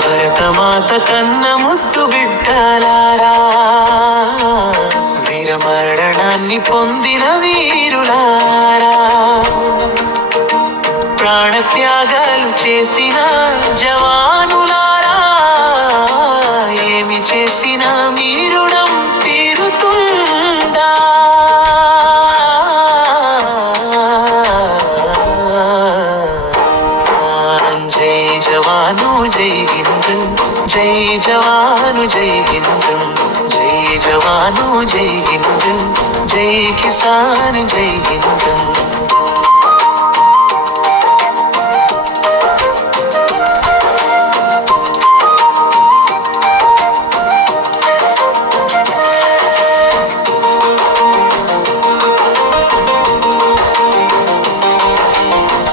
భరతమాత కన్న ముద్దు బిడ్డలారా, వీరమరణాన్ని పొందిన వీరులారా, ప్రాణత్యాగాలు చేసిన జవానులారా, ఏమి చేసిన మీ రుణం తీరుతుందా? జై జవాను జై హింద్, జై జవాను జై హింద్, జై జవాను జై హింద్, జై కిసాన్ జై హింద్.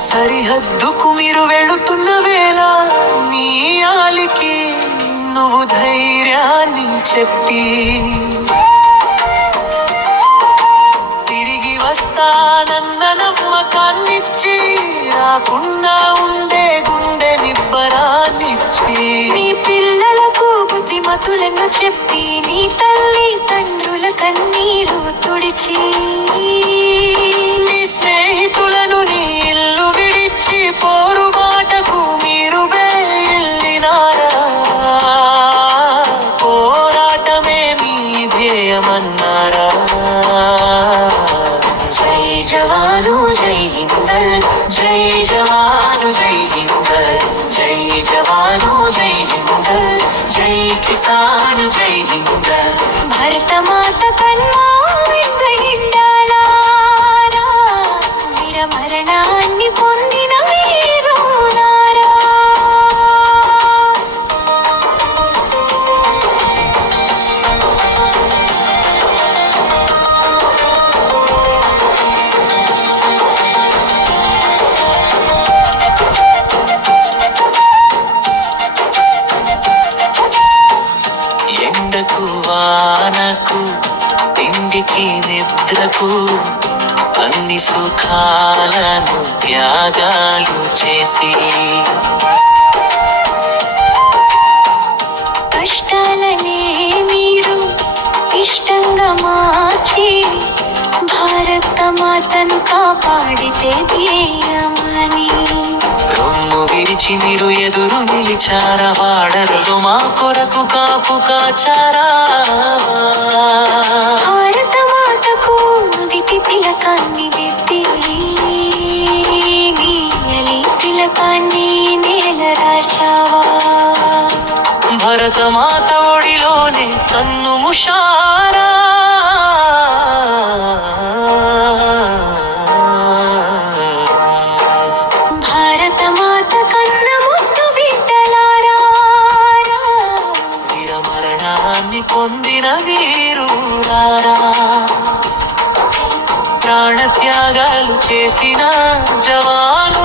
సరిహద్దుకు మీరు వెళుతున్న వేళ నీ ఆలికి నువ్వు ధైర్యాన్ని చెప్పి తిరిగి వస్తానన్న నమ్మకాన్నిచ్చి, రాకుండా ఉండే గుండె నిబ్బరాన్నిచ్చి, నీ పిల్లలకు బుద్ధిమతులను చెప్పి, నీ తల్లి తండ్రుల కన్నీరు తుడిచి, నీ స్నేహితులను నీ ఇల్లు విడిచి పోరుబాటకు మీరు వెళ్ళినారా? పోరాటమే మీ ధ్యేయమన్నారా? జై జవాను జై హింద్, జై జవాను జై హింద్, జై జవాను జై హింద్, జై కిసాన్ జై హింద్. భరతమాత కన్నా బిడ్డలారా, వీరమరణాన్ని పొందిన వీరులారా. ఎండకు వానకు తిండికి నిద్రకు అన్ని సుఖాలను త్యాగాలు చేసి, కష్టాలనే మీరు ఇష్టంగా మార్చి, భారత మాతను కాపాడితే ధ్యేయమని రొమ్ము విరిచి మీరు ఎదురు నిలిచారా? వాడరులు మా కొరకు కాపు కాచారా? భారత మాతకు నుదిటి తిలకాన్ని దిద్ది, నీయలి తిలకాన్ని నేల రాచావా? భరతమాత ఒడిలోనే కన్ను ముషారా? భారత మాత కన్న ముద్దు బిడ్డలారా, వీరమరణాన్ని పొందిన వీరులారా, ప్రాణత్యాగాలు చేసిన జవాను